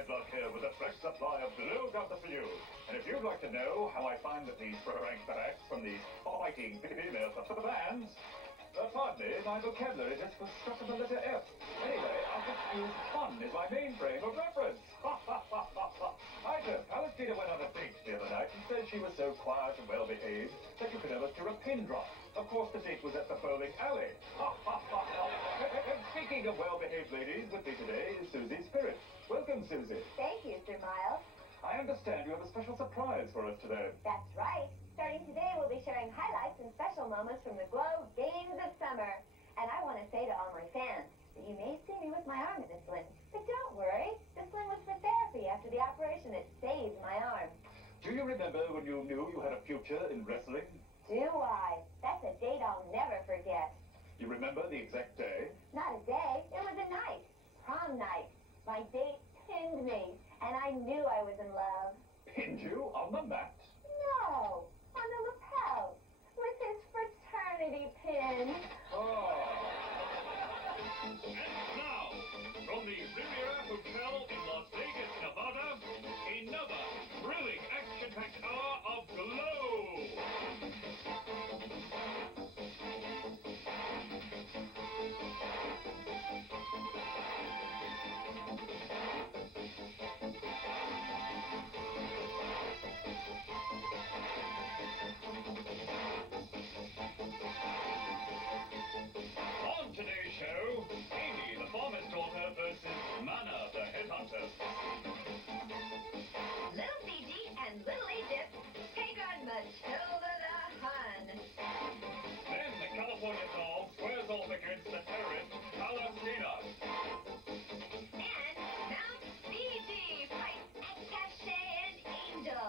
Headlock here with a fresh supply of G.L.O.W for you. And if you'd like to know how I find that these prank attacks from these fighting female fans, pardon me, my vocabulary just was stuck in the letter F. Anyway, I'll just use fun as my main frame of reference. Palestina went on a date the other night and said she was so quiet and well-behaved that you could almost hear a pin drop. Of course, the date was at the bowling alley. And speaking of well-behaved ladies, with me today is Susie Spirit. Welcome, Susie. Thank you, Sir Miles. I understand you have a special surprise for us today. That's right. Starting today, we'll be sharing highlights and special moments from the G.L.O.W Games of Summer. And I want to say to all my fans that you may see me with my arm in a sling. But don't worry, the sling was for therapy after the operation that saved my arm. Do you remember when you knew you had a future in wrestling? Do I? That's a date I'll never forget. You remember the exact day? Not a day, it was a night. Prom night. My date pinned me, and I knew I was in love. Pinned you on the mat? No, on the lapel, with his fraternity pin. Oh. And now, from the Riviera Hotel in Las Vegas, Nevada, another thrilling action-packed hour of G.L.O.W. On today's show, Amy, the farmer's daughter, versus Mana the Headhunter. Little Fiji and Little Egypt take on Matilda the Hun. Then the California doll squares off against the terrorist Palestina. And Mount Fiji fights Attache and Angel.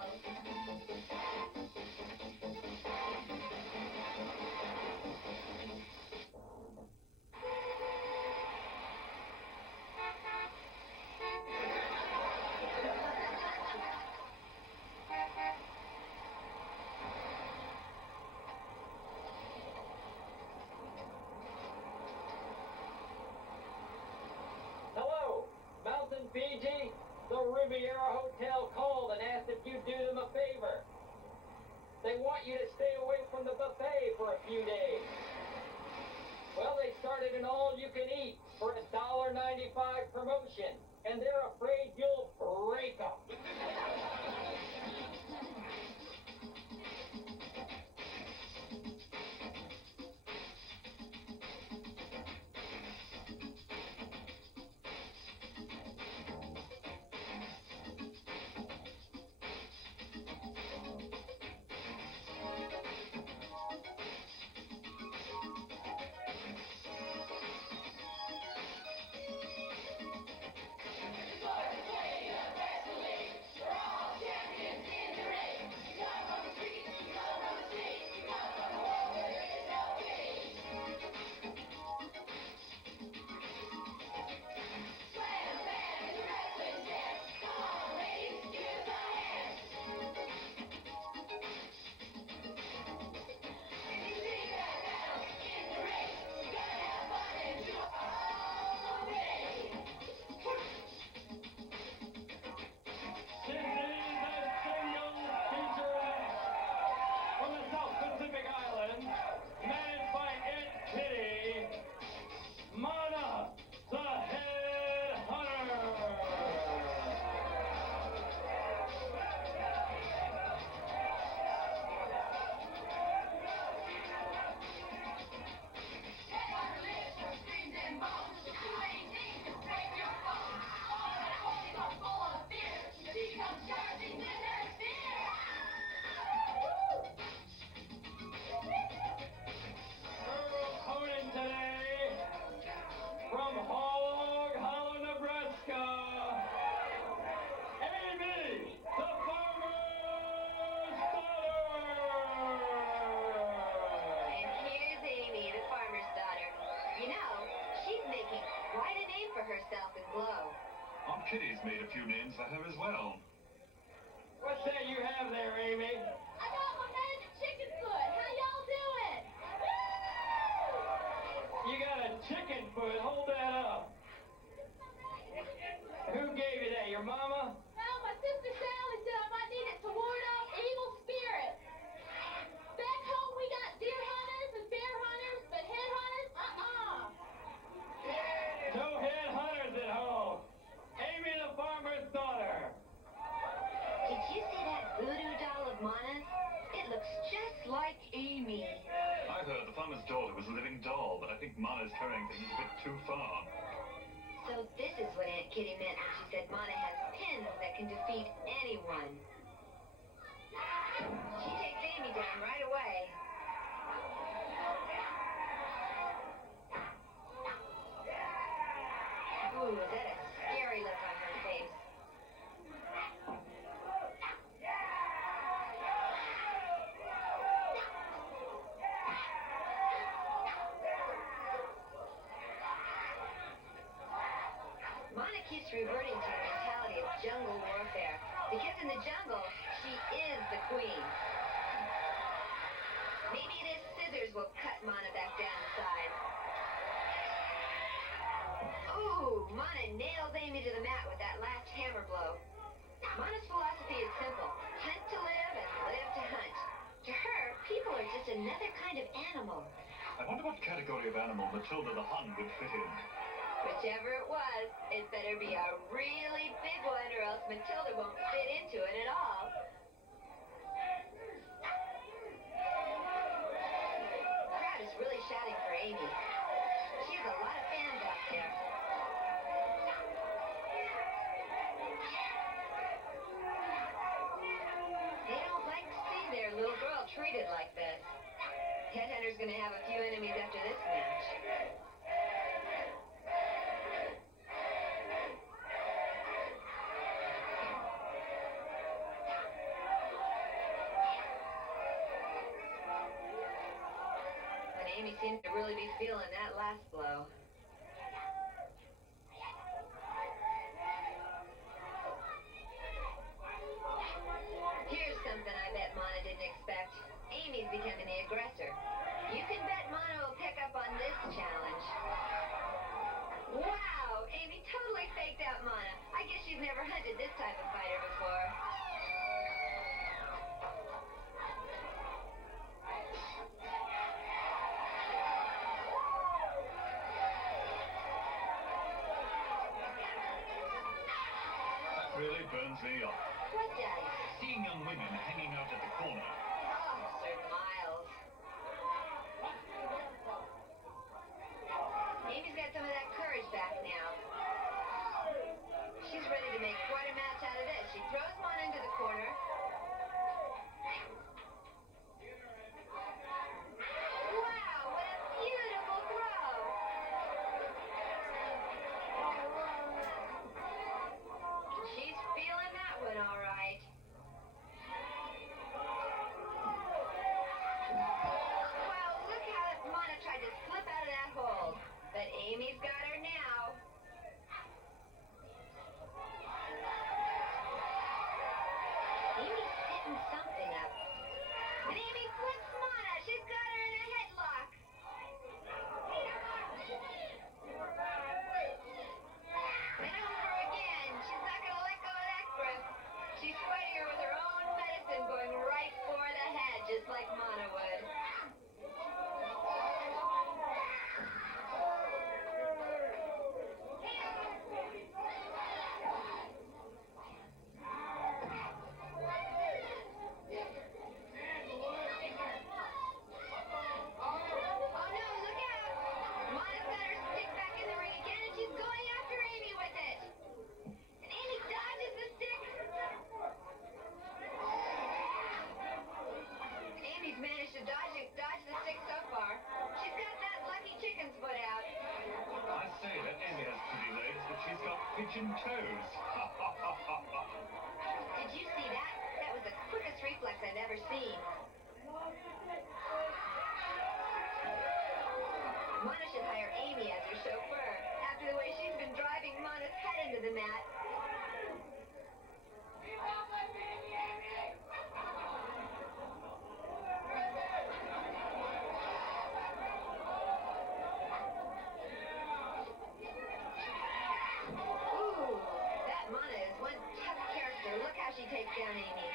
Hello, Mountain Fiji. The Riviera Hotel called and asked if you'd do them a favor. They want you to stay away from the buffet for a few days. Well, they started an all-you-can-eat for a $1.95 promotion, and they're afraid you'll break them. Mana the Headhunter! From Hog Hollow, Nebraska, Amy, the farmer's daughter! And here's Amy, the farmer's daughter. You know, she's making quite a name for herself in G.L.O.W. Aunt Kitty's made a few names for her as well. What's that you have there, Amy? I got my magic chicken foot. How y'all doing? You got a chicken foot. Hold that up. Who gave you that? Your mama? too far. So this is what Aunt Kitty meant when she said Mana has pins that can defeat anyone. She takes Amy down right away. Ooh, is that a scary look on her face? Mana keeps reverting to the mentality of jungle warfare, because in the jungle, she is the queen. Maybe this scissors will cut Mana back down the side. Ooh, Mana nails Amy to the mat with that last hammer blow. Mana's philosophy is simple. Hunt to live and live to hunt. To her, people are just another kind of animal. I wonder what category of animal Matilda the Hun would fit in. Whichever it was, it better be a really big one or else Matilda won't fit into it at all. The crowd is really shouting for Amy. She has a lot of fans out there. They don't like to see their little girl treated like this. Headhunter's gonna have a few enemies after this match. Amy seems to really be feeling that last blow. Here's something I bet Mana didn't expect. Amy's becoming the aggressor. You can bet Mana will pick up on this challenge. Wow! Amy totally faked out Mana. I guess she's never hunted this type of fighter before. Really burns me up. What does? Seeing young women hanging out at the corner. Oh, Sir Miles. Amy's got some of that courage back now. She's ready to make quite a match out of this. She throws one into the corner. Wow, what a beautiful throw! She's feeling that one all right. Well, look how Mana tried to slip out of that hold. But Amy's got her now. Amy's setting something up. And Amy flips Mana. She's got her in a headlock. And over again. She's not going to let go of that grip. She's fighting her with her own medicine, going right for the head, just like Mana would. Oh no, look out! Mana's got her stick back in the ring again, and she's going after Amy with it. And Amy dodges the stick. Amy's managed to dodge the stick so far. She's got that lucky chicken's foot out. I say that Amy has pretty legs, but she's got pigeon toes. Did you see that? That was the quickest reflex I've ever seen. Mana should hire Amy as her chauffeur, after the way she's been driving Mana's head into the mat. Ooh, that Mana is one tough character. Look how she takes down Amy.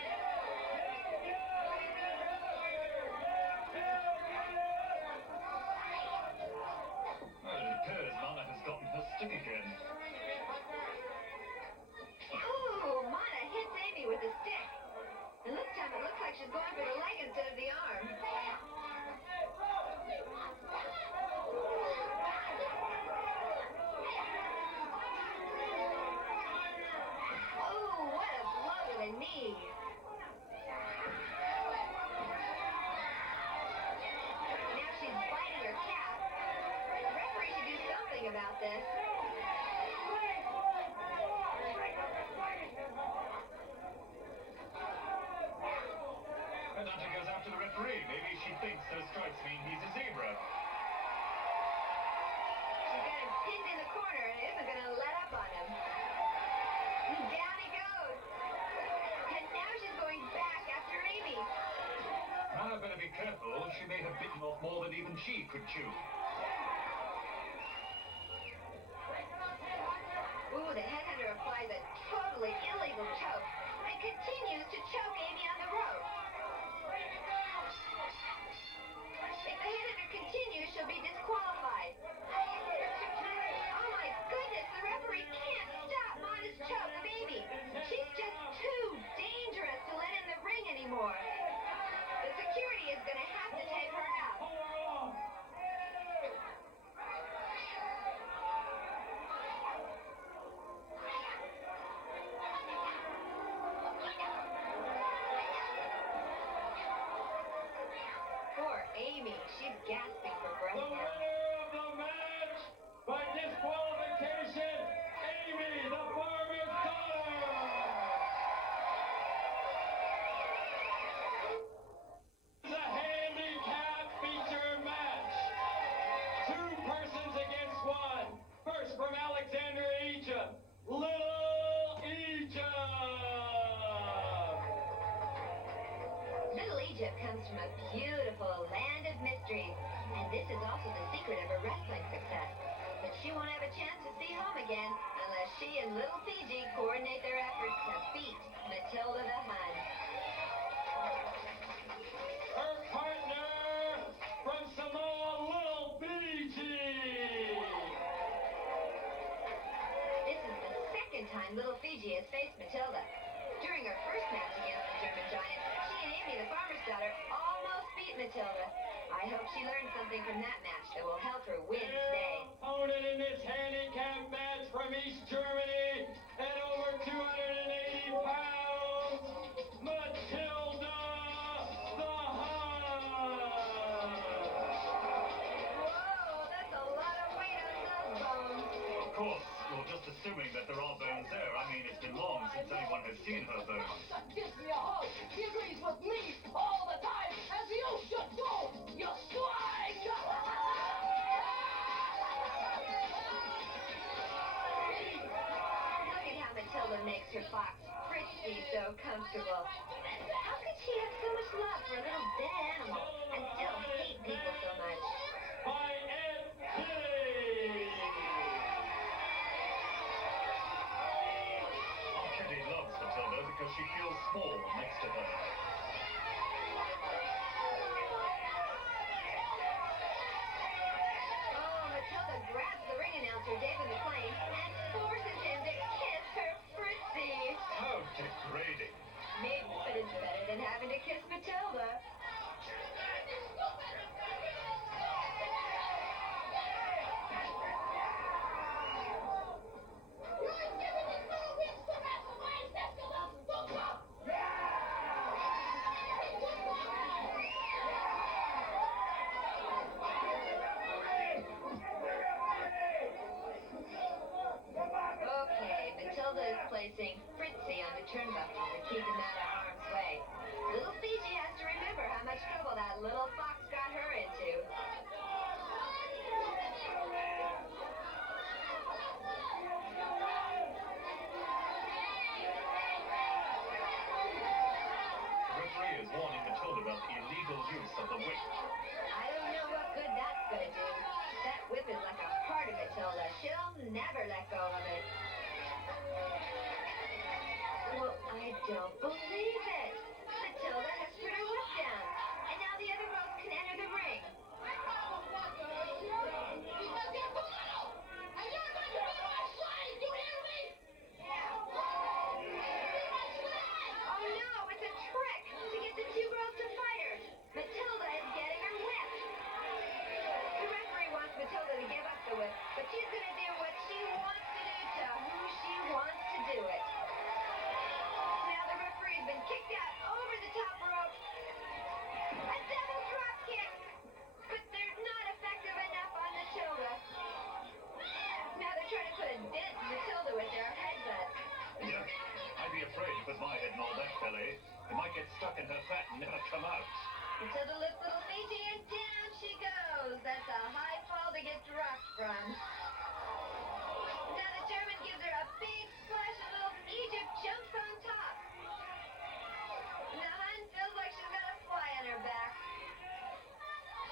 more than even she could chew. Ooh, the headhunter applies a totally illegal choke and continues to choke Amy on the rope. If the headhunter continues, she'll be disqualified. Oh my goodness, the referee can't stop Mana's choke of Amy. She's just too dangerous to let in the ring anymore. The security is going to have to take her out. Poor Amy, she's gasping for breath The now. winner of the match by disqualification, Amy, the farmer's daughter. It's a handicap feature match. 2 persons against 1. First from Alexander Egypt, Little Egypt. Little Egypt comes from a beautiful land of mysteries, and this is also the secret of her wrestling success. But she won't have a chance to see home again unless she and Little Fiji coordinate their efforts to beat Matilda the Hun. Her partner from Samoa, Little Fiji. This is the second time Little Fiji has faced Matilda. During her first match against the German giant, she and Amy, the farmer's daughter, almost beat Matilda. I hope she learned something from that match that will help her win today. Opponent in this handicap match from East Germany at over 280 pounds, Matilda the Hun. Whoa, that's a lot of weight on those bones. Of course, you're just assuming that there are bones there. I mean, it's been long since anyone has seen her bones. That gives me a hug. He agrees with me all the time, as you should do. You swine! Look at how Matilda makes her fox Fritzy so comfortable. How could she have so much love for a little dead animal and still hate people so much? By Ed Kitty. Our Kitty loves Matilda because she feels small next to her. Oh, Matilda grabs the ring announcer, David McLean, and forces him to kiss her Fritzy. How degrading. Maybe, but it's better than having to kiss Matilda. Okay, Matilda is placing Fritzy on the turnbuckle to keep him out of harm's way. Little Fiji has to remember how much trouble that little fox got her into. The referee is warning Matilda about the illegal use of the whip. I don't know what good that's gonna do. That whip is like a part of Matilda. She'll never let go of it. Well, I don't believe it. Matilda has put her whip down. And now the other girls can enter the ring. Oh no, it's a trick to get the 2 girls to fight her. Matilda is getting her whip. The referee wants Matilda to give up the whip, but she's gonna do what she wants to do to who she wants to do it. Now the referee's been kicked out over the top rope. A double drop kick, but they're not effective enough on Matilda. Now they're trying to put a dent in Matilda with their headbutt. Yeah, I'd be afraid to put my head in all that, Billy. It might get stuck in her fat and never come out. Matilda lifts Little Fiji and down she goes. That's a high fall to get dropped from. Now the German gives her a big splash and Little Egypt jumps on top. The Hun feels like she's got a fly on her back.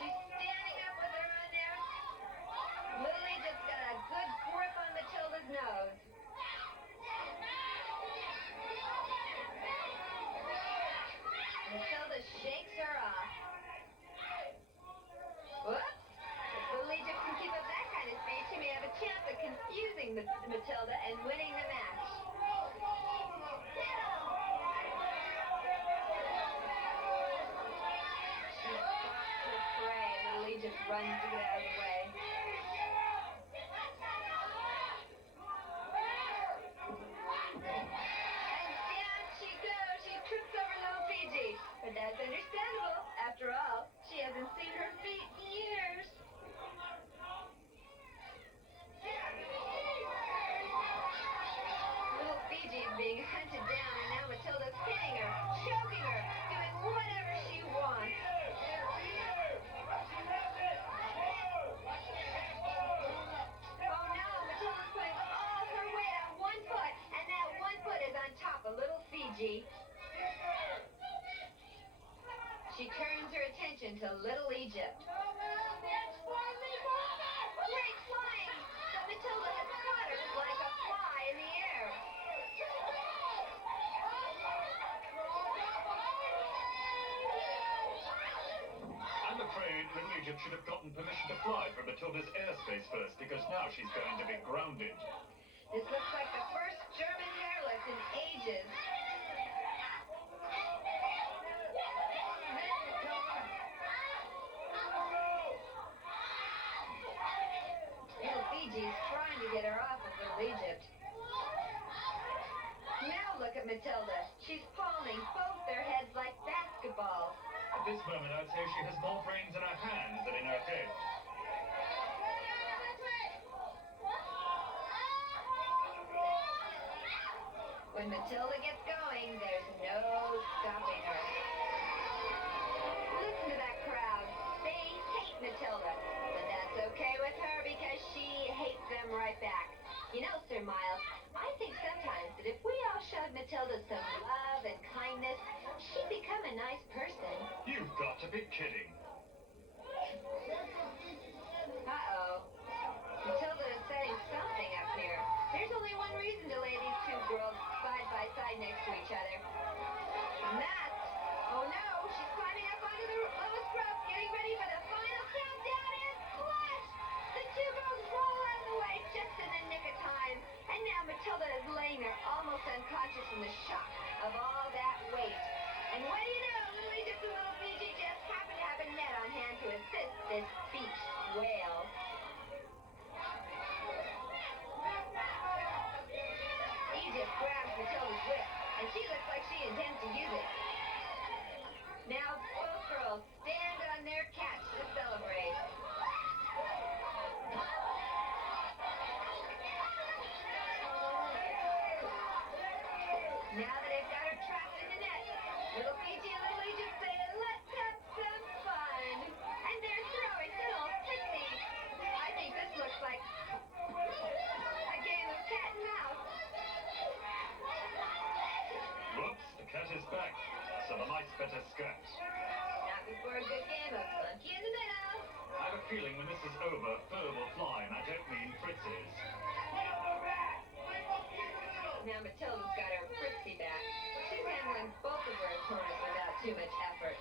She's still destroying Matilda and winning the match. She stalks her prey. Little Egypt runs to get out of the way. But that's understandable. After all, she hasn't seen her feet in years. Little Fiji is being hunted down, and now Matilda's pinning her, choking her, doing whatever she wants. Oh no, Matilda's putting all her weight on one foot, and that one foot is on top of little Fiji. She turns her attention to Little Egypt. Great flying! But Matilda has caught her like a fly in the air. I'm afraid Little Egypt should have gotten permission to fly from Matilda's airspace first, because now she's going to be grounded. This looks like the first German hairless in ages. Fiji's trying to get her off of Little Egypt. Now look at Matilda. She's palming both their heads like basketballs. At this moment, I'd say she has more brains in her hands than in her head. When Matilda gets going, there's no stopping her. Listen to that crowd. They hate Matilda, but that's okay with her because she hates them right back. You know, Sir Miles, I think sometimes that if we all showed Matilda some love and kindness, she'd become a nice person. You've got to be kidding. Uh-oh. Matilda is setting something up here. There's only one reason to lay these two girls side by side next to each other. And that's... Oh no, she's climbing up onto the lowest rope, getting ready for the final countdown and splash! The two girls roll out of the way just in the nick of time. And now Matilda is laying there almost unconscious from the shock of all that weight. And what do you know, Little Egypt and Little Fiji just happen to have a net on hand to assist this beached whale. Egypt grabs Matilda's whip, and she looks like she intends to use it. Now both girls stand on their catch to celebrate. Now that they've got her trapped in the net, Little Fiji and Little Egypt say, let's have some fun. And they're throwing little pixies. I think this looks like a game of cat and mouse. Whoops, the cat is back. So the mice better scat. Not before a good game of Monkey in the Middle. I have a feeling when this is over, fur will fly, and I don't mean Fritz's. Now Matilda's got her Fritzy back. She's handling both of her opponents without too much effort.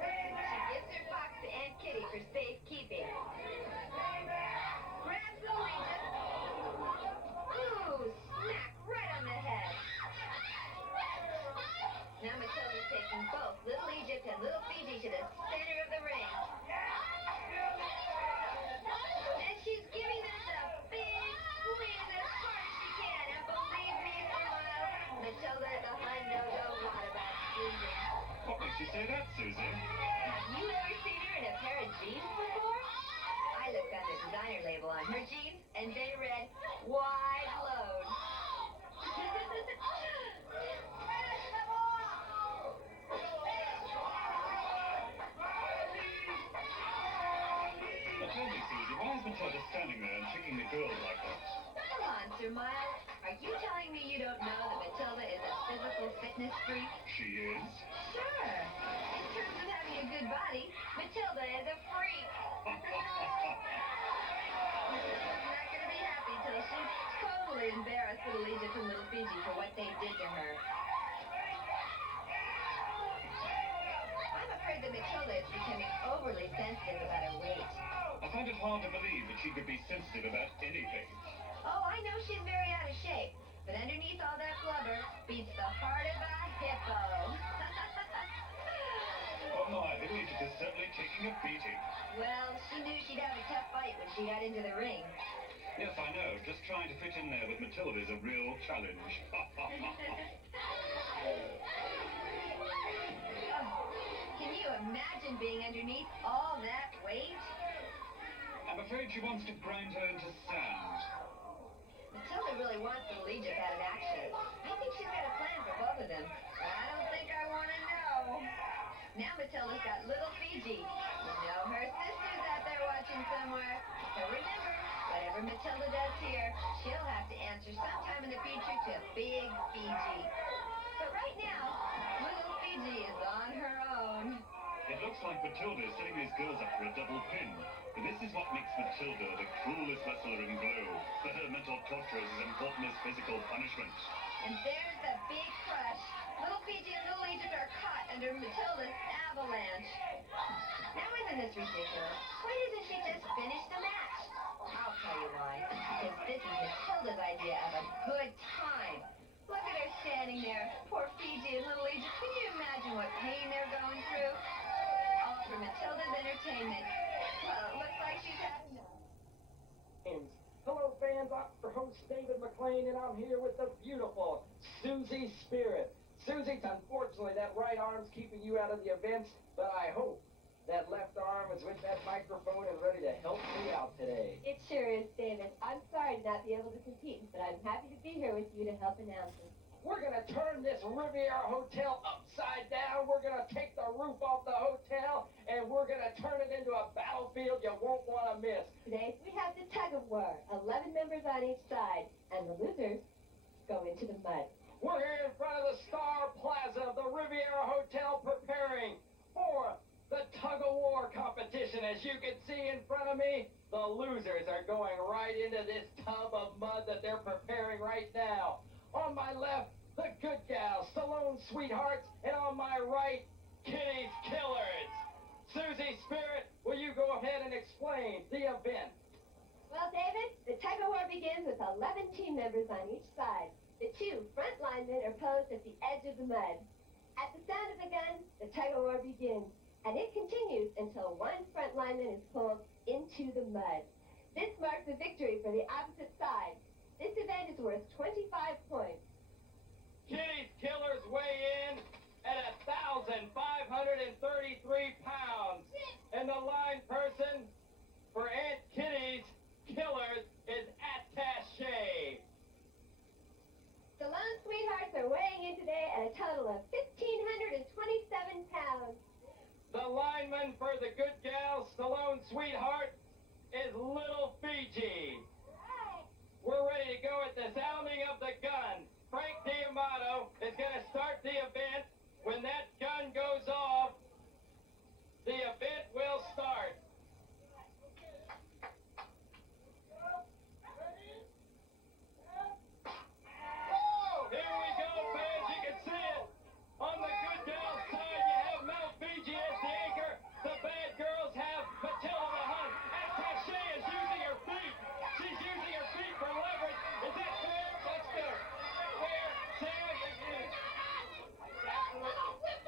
She gives her box to Aunt Kitty for safekeeping. Grabs Little Egypt. Ooh, smack right on the head. Now Matilda's taking both Little Egypt and Little Fiji to the center of the ring. And she's giving this a big squeeze as hard as she can. And believe me, Sir Miles, Matilda the Hun knows a lot about squeezing. What makes you say that, Susie? Have you ever seen her in a pair of jeans before? I looked on the designer label on her jeans, and they read, wide load. But tell me, Susie, why is Matilda standing there and kicking the girls like that? Come on, Sir Miles. Are you telling me you don't know that Matilda is a physical fitness freak? She is? Sure. In terms of having a good body, Matilda is a freak. Matilda's not going to be happy till she totally embarrassed Little Egypt and Little Fiji for what they did to her. that's becoming overly sensitive about her weight. I find it hard to believe that she could be sensitive about anything. Oh, I know she's very out of shape, but underneath all that blubber beats the heart of a hippo. Oh my, little Egypt is certainly taking a beating. Well, she knew she'd have a tough fight when she got into the ring. Yes, I know. Just trying to fit in there with Matilda is a real challenge. Can you imagine being underneath all that weight? I'm afraid she wants to grind her into sand. Matilda really wants little Egypt out of action. I think she's got a plan for both of them. But I don't think I want to know. Now Matilda's got little Fiji. You know her sister's out there watching somewhere. So remember, whatever Matilda does here, she'll have to answer sometime in the future to Big Fiji. But right now, little Fiji is on her own. It looks like Matilda is setting these girls up for a double pin. But this is what makes Matilda the cruelest wrestler in G.L.O.W. For her, mental torture is as important as physical punishment. And there's the big crush. Little Fiji and little Egypt are caught under Matilda's avalanche. Now isn't this ridiculous? Why doesn't she just finish the match? I'll tell you why. Because this is Matilda's idea of a good time. Look at her standing there. Poor Fiji and little Egypt. Can you imagine what pain they're going through? All for Matilda's entertainment. Well, it looks like she's had enough. Hello, fans. I'm your host, David McLean, and I'm here with the beautiful Susie Spirit. Susie, unfortunately, that right arm's keeping you out of the events, but I hope that left arm is with that microphone and ready to help me out today. It sure is, David. I'm sorry to not be able to compete, but I'm happy to be here with you to help announce it. We're going to turn this Riviera Hotel upside down. We're going to take the roof off the hotel, and we're going to turn it into a battlefield you won't want to miss. Today, we have the Tug of War, 11 members on each side, and the losers go into the mud. We're here in front of the Star Plaza of the Riviera Hotel preparing for the Tug of War competition. As you can see in front of me, the losers are going right into this tub of mud that they're preparing right now. On my left, the good gals, Stallone Sweethearts, and on my right, Kitty's Killers. Susie Spirit, will you go ahead and explain the event? Well, David, the Tug of War begins with 11 team members on each side. The two front linemen are posed at the edge of the mud. At the sound of the gun, the Tug of War begins, and it continues until one front lineman is pulled into the mud. This marks a victory for the opposite side. This event is worth 25 points. Kitty's Killers weigh in at 1,533 pounds. And the line person for Aunt Kitty's Killers is Attache. Stallone Sweethearts are weighing in today at a total of 1,527 pounds. The lineman for the good gal, Stallone Sweetheart, is Little Fiji. We're ready to go at the sounding of the gun. Frank D'Amato is going to start the event. When that gun goes off, the event will start. Oh, here we go, fans. You can see it. On the good girls' side, you have Mount Fiji as the anchor. The bad girls have Matilda the Hunt. Attache is using her feet. She's using her feet for leverage. Is that fair? That's fair. Fair. Sam. Absolutely.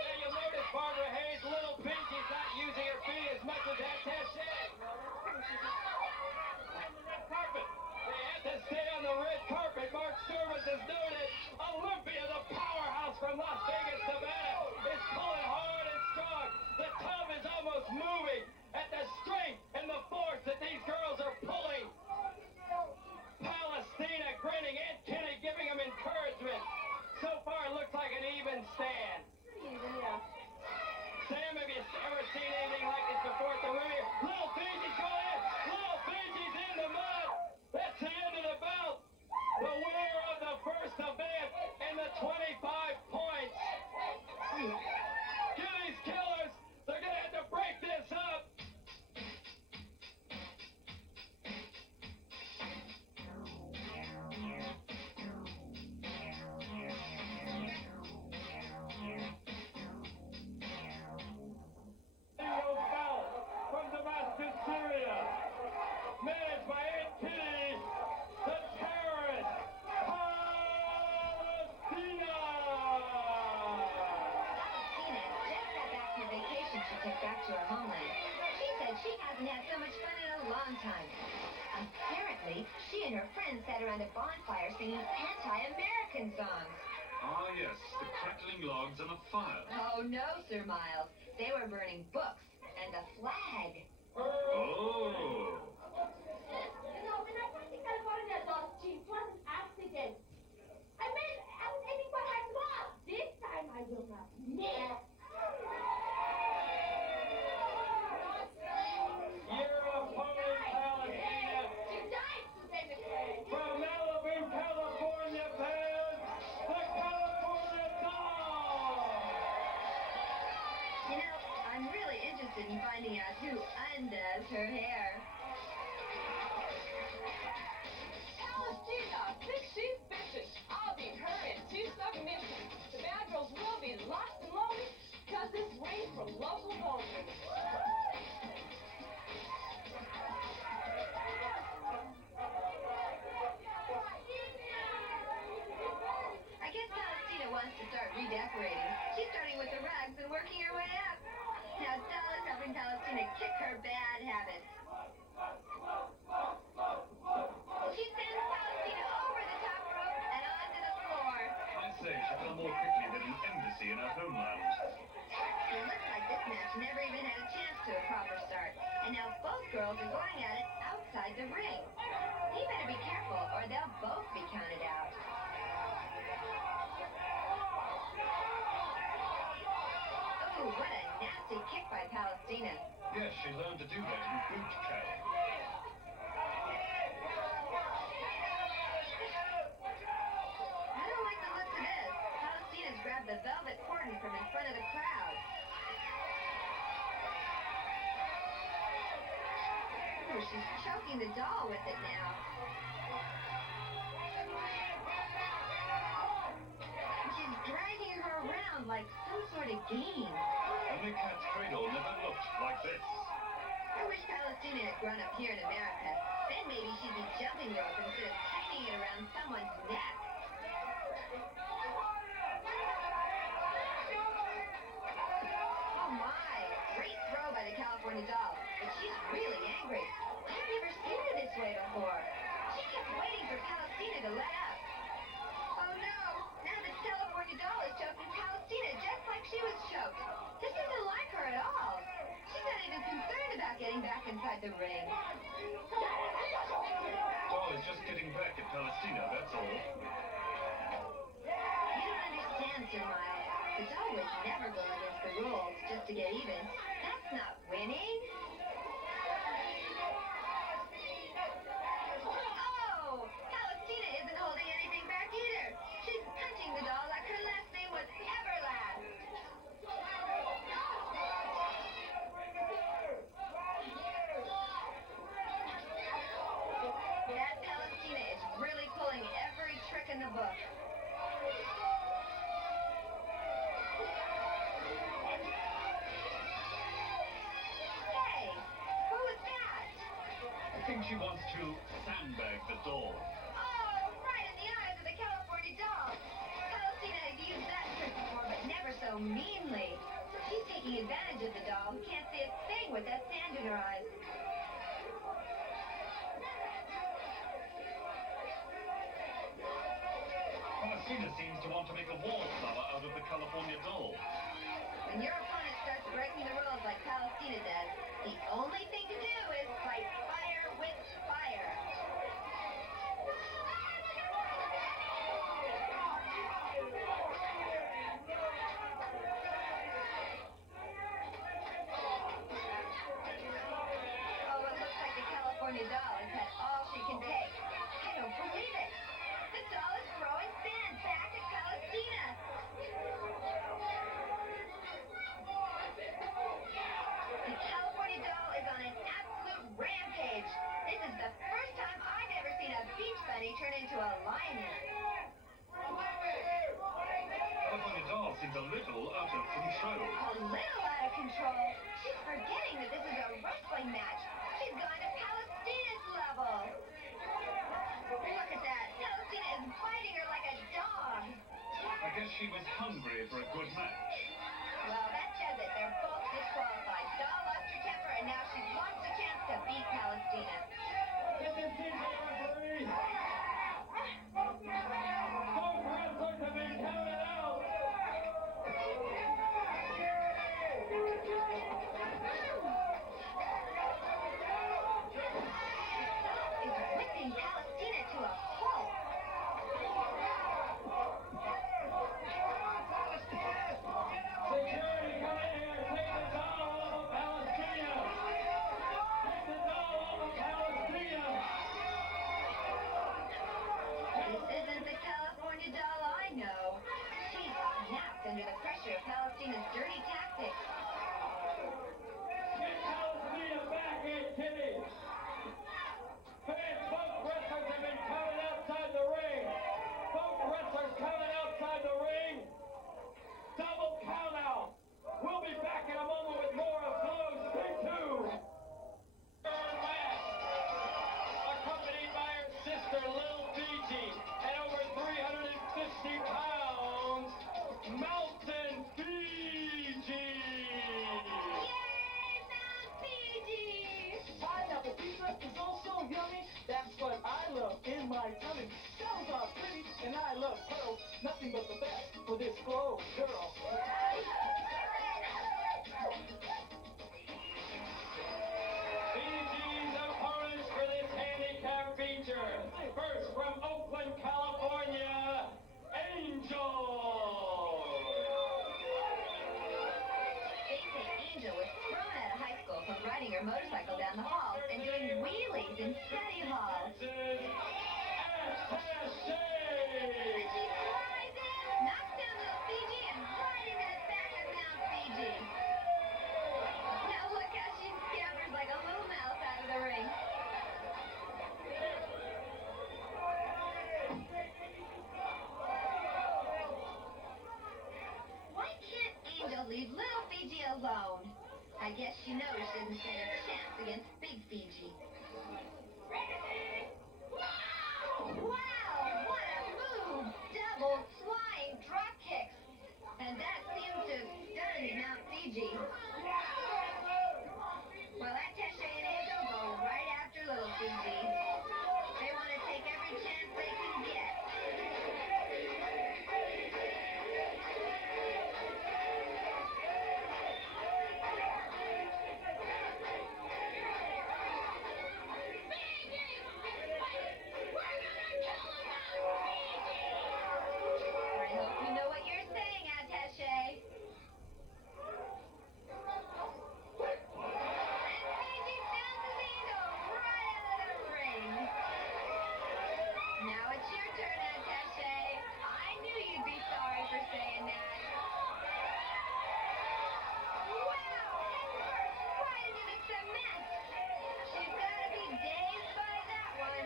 back to her homeland. She said she hasn't had so much fun in a long time. Apparently, she and her friends sat around a bonfire singing anti-American songs. Ah, yes, the crackling logs and a fire. Oh, no, Sir Miles. They were burning books and a flag. Oh. You know, when I went to California, those jeans was an accident. I was aiming for her mom. This time I will not miss. You're a poet, Palestina. She died today. From Malibu, California, Paz, the California Dog. You know, I'm really interested in finding out who undoes her hair. Palestina thinks she's vicious. I'll beat her in 2 submissions. The bad girls will be locked and loaded because this rain from local voters. I guess Palestina wants to start redecorating. She's starting with the rugs and working her way up. Now Stella's helping Palestina kick her bad habits. She sends Palestina over the top rope and onto the floor. I say she fell more quickly than an embassy in her homeland. It looks like this match never even had a chance to a proper start. And now both girls are going at it outside the ring. You better be careful or they'll both be counted out. Ooh, what a nasty kick by Palestina. Yes, she learned to do that in boot camp. I don't like the looks of this. Palestina's grabbed the velvet cordon from in front of the crowd. Ooh, she's choking the doll with it now. She's dragging her around like some sort of game. Only Cat's Cradle never looked like this. I wish Palestina had grown up here in America. Then maybe she'd be jumping rope instead of hanging it around someone's neck. Oh my! Great throw by the California doll, but she's really angry. I've never seen her this way before. She kept waiting for Palestina to let up. Oh no! Now the California doll is choking Palestina just like she was choked. This isn't like her at all. She's not even concerned about getting back inside the ring. Doll is just getting back at Palestina, that's all. You don't understand, Sir Miles. The doll would never go against the rules just to get even. That's not winning. Oh! Palestina isn't holding anything back either. She's punching the doll like her last name was Everlast. That Palestina is really pulling every trick in the book. Hey, who was that? I think she wants to sandbag the doll. Oh, right in the eyes of the California doll. Palestina has used that trick before, but never so meanly. She's taking advantage of the doll who can't see a thing with that sand in her eyes. Palestina seems to want to make a wallflower out of the California doll. When your opponent starts breaking the rules like Palestina does, the only thing to do is fight fire with fire. Oh, it looks like the California doll has had all she can take. I don't believe it. The doll is throwing sand back at Palestina. The California doll is on an absolute rampage. This is the first time I've ever seen a beach bunny turn into a lioness. California doll seems a little out of control. A little out of control. She's forgetting that this is a wrestling match. She's gone to Palestina's level. Look at that. Palestina is biting her like a dog. I guess she was hungry for a good match. Well, that says it. They're both disqualified. Doll Whoa, girl. Fiji's opponents for this handicap feature. First from Oakland, California, Angel. They say Angel was thrown out of high school for riding her motorcycle down the halls and doing wheelies in study halls. This is Attache. And she flies in, knocks down little Fiji, and right into the back of Mount Fiji. Now look how she scampers like a little mouse out of the ring. Why can't Angel leave little Fiji alone? I guess she knows she doesn't stand a chance against Big Fiji. Wow, what a move! Double flying drop kicks. And that seems to have stunned Mount Fiji. Well, Attache and Angel go right after little Fiji. They want to take every chance they can get. I hope you know what you're saying, Attache. And Fiji bounces Angel right out of the ring. Now it's your turn, Attache. I knew you'd be sorry for saying that. Wow, head first right into the cement. She's gotta be dazed by that one.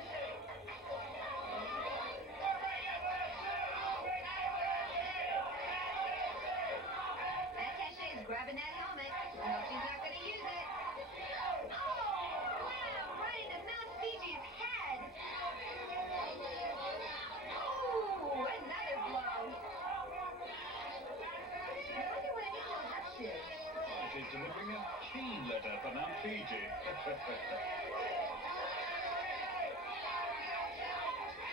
Attache is grabbing that helmet. I hope she's not going to use it. Oh, wow, right into Mount Fiji's head. Ooh, another blow. I wonder what Angel's up to. She's delivering a keen letter for Mount Fiji.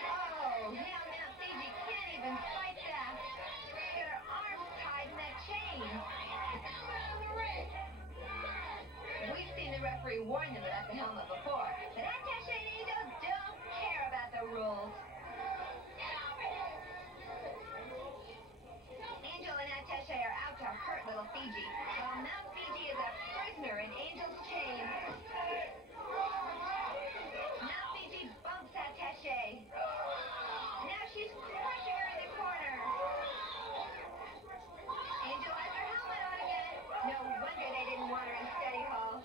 Oh, now Mount Fiji can't even fight back. She's got her arms tied in that chain. We've seen the referee warn them about the helmet before, but Attache and Angel don't care about the rules. Angel and Attache are out to hurt little Fiji, while Mount Fiji is a prisoner in Angel's chain. Mount Fiji bumps Attache. Now she's crushing her in the corner. Angel has her helmet on again. No wonder they didn't want her in study hall.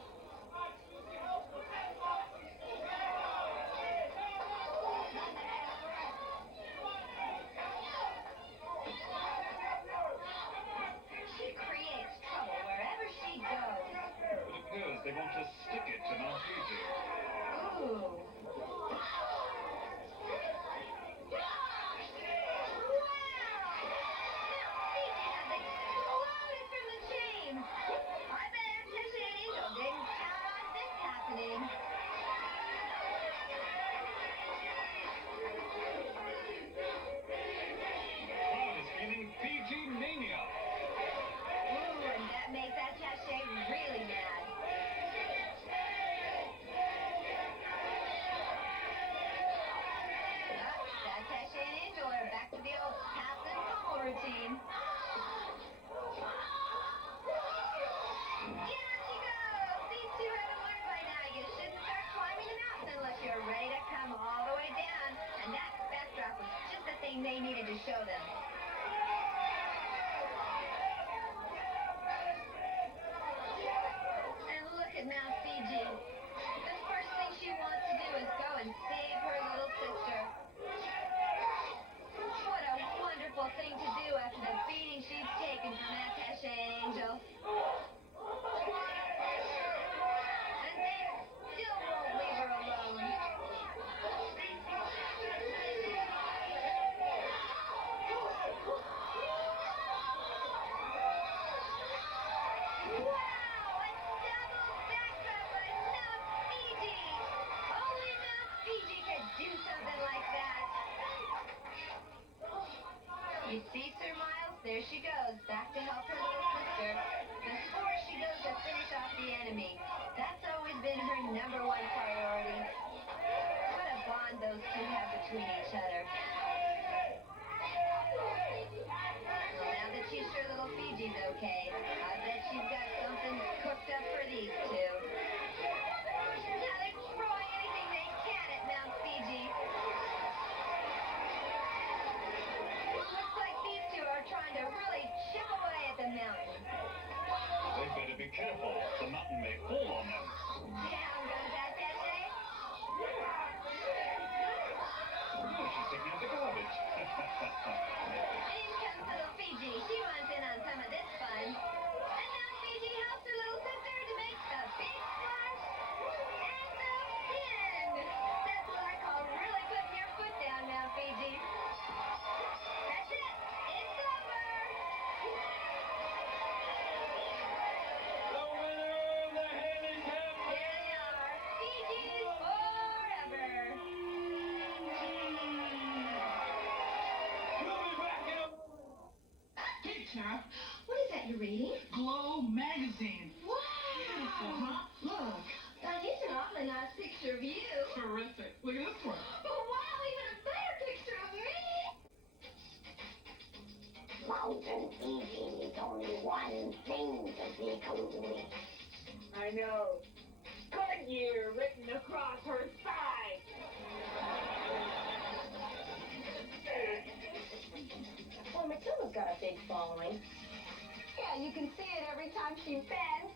She creates trouble wherever she goes. It appears they want to stick it to Mount Fiji. Ooh. Wow! Mount Fiji has exploded from the chain. I bet Attache and Angel didn't count on this happening. The crowd is feeling Fiji mania. Ooh, and that makes Attache really mad. Attache and Angel are back to the old pass and pummel routine. Down she goes! These two haven't learned by now. You shouldn't start climbing the mountain unless you're ready to come all the way down. And that backdrop was just the thing they needed to show them. And look at Mount Fiji. The first thing she wants to do is go and save her little sister. What a wonderful thing to do after the beating she's taken from Attache and Angel. And they still won't leave her alone. careful. The mountain may fall on them. Down goes Attache. Oh, she's taking out the garbage. In comes little Fiji. She wants in on some of this fun. And now Fiji helps her little sister to make a big splash and the pin. That's what I call really putting your foot down now, Fiji. That's it. It's over. The winner of the handicap Here they are. Fiji's forever. We'll be back in a... Hey, chap. What is that you're reading? G.L.O.W magazine. Wow! Huh? Look. Here's an awfully nice picture of you. Terrific. Look at this one. Oh, wow, even a better picture of me. Mountain Fiji needs only one thing to be complete. I know. Goodyear written across her thigh. Well, Matilda's got a big following. Yeah, you can see it every time she bends.